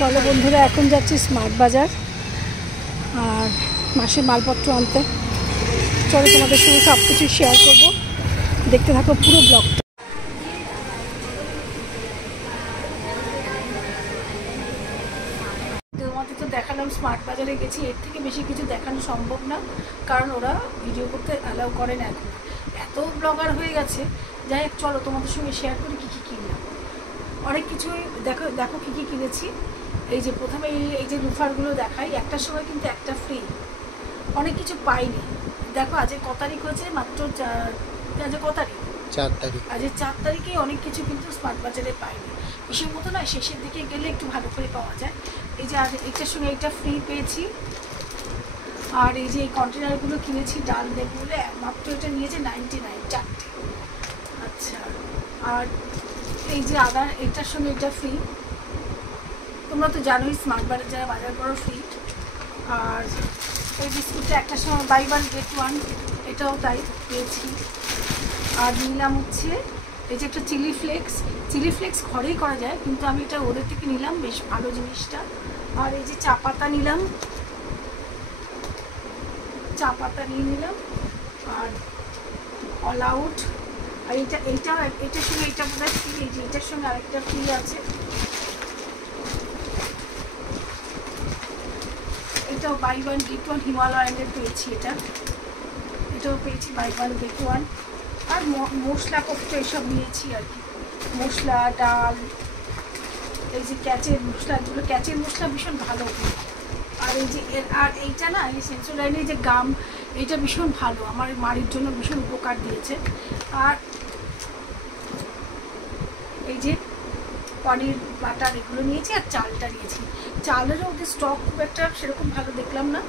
চলো বন্ধুরা, এখন যাচ্ছি স্মার্ট বাজার আর মাসের মালপত্র আনতে। চলো তোমাদের সঙ্গে সব কিছু শেয়ার করবো, দেখতে থাকো পুরো ব্লগটা। তোমাদের তো দেখালাম স্মার্ট বাজারে গেছি, এর থেকে বেশি কিছু দেখানো সম্ভব না, কারণ ওরা ভিডিও করতে অ্যালাউ করে না এখন, এত ব্লগার হয়ে গেছে। যাই হোক, চলো তোমাদের সঙ্গে শেয়ার করি কী কী কিনলাম। অনেক কিছুই দেখো দেখো কী কী কিনেছি। এই যে প্রথমে এই যে লুফারগুলো দেখাই, একটার সময় কিন্তু একটা ফ্রি, অনেক কিছু পাইনি। দেখো আজকে ক তারিখ হয়েছে, মাত্র আজকে ক তারিখ, 4 তারিখ। আজকে 4 তারিখে অনেক কিছু কিন্তু স্মার্ট বাজারে পাইনি। বিশেষ মতো নয়, শেষের দিকে গেলে একটু ভালো করে পাওয়া যায়। এই যে আজ এইটার সঙ্গে এইটা ফ্রি পেয়েছি। আর এই যে এই কন্টেনারগুলো কিনেছি ডাল দেবো বলে, মাত্র এটা নিয়েছে 99 চারটে। আচ্ছা, আর এই যে আদা, এটার সঙ্গে এটা ফ্রি। তোমরা তো জানোই স্মার্ট বাজার যারা বাজার করো ফ্রি। আর এই বিস্কুটটা একটা সময় বাই 1 get 1, এটাও তাই পেয়েছি। আর নিলাম হচ্ছে এই যে একটা চিলি ফ্লেক্স ঘরেই করা যায়, কিন্তু আমি এটা ওদের থেকে নিলাম, বেশ ভালো জিনিসটা। আর এই যে চা পাতা নিলাম, চা পাতা নিয়ে নিলাম। আর অল আউট। আর এটার সঙ্গে এটা বোধ হয় ফ্রি, এই যে এটার সঙ্গে আরেকটা ফ্রি আছে। এটাও বাই 1 get 1 হিমালয়ানের পেয়েছি, এটাও পেয়েছি বাই 1 get 1। আর মশলাপত্র এসব নিয়েছি আর কি, মশলা, ডাল, এই যে ক্যাচের মশলাগুলো, ক্যাচের মশলা ভীষণ ভালো। আর এই যে আর এইটা না, এই সেন্সোডাইনের যে গাম, এইটা ভীষণ ভালো, আমার মাড়ির জন্য ভীষণ উপকার দিয়েছে। আর এই যে পনির বাটার, এগুলো নিয়েছি। আর চালটা নিয়েছি, চালেরও ওদের স্টক খুব একটা সেরকম ভালো দেখলাম না।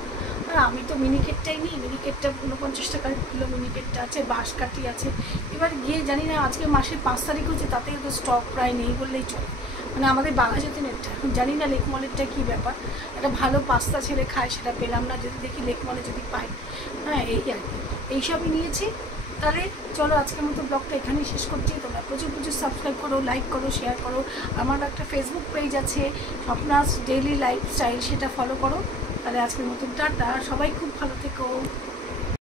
আর আমি তো মিনিকেটটাই নিই, মিনিকেটটা 49 টাকার কিলো মিনিকেটটা আছে, বাঁশকাঠি আছে। এবার গিয়ে জানি না, আজকে মাসের 5 তারিখ হচ্ছে, তাতে ওদের স্টক প্রায় নেই বললেই চলে। মানে আমাদের বাঘাযতীনেরটা, এখন জানি না লেকমলেরটা কী ব্যাপার। একটা ভালো পাস্তা ছেড়ে খায়, সেটা পেলাম না। যদি দেখি লেকমলে যদি পাই, হ্যাঁ এই আর কি, এইসবই নিয়েছি। তাহলে চলো আজকের মতো ব্লগটা এখানেই শেষ করছি। তোমরা প্রচুর সাবস্ক্রাইব করো, লাইক করো, শেয়ার করো। আমার একটা ফেসবুক পেজ আছে, স্বপ্নাস ডেইলি লাইফস্টাইল, সেটা ফলো করো। তাহলে আজকের মতো টাটা, সবাই খুব ভালো থেকো।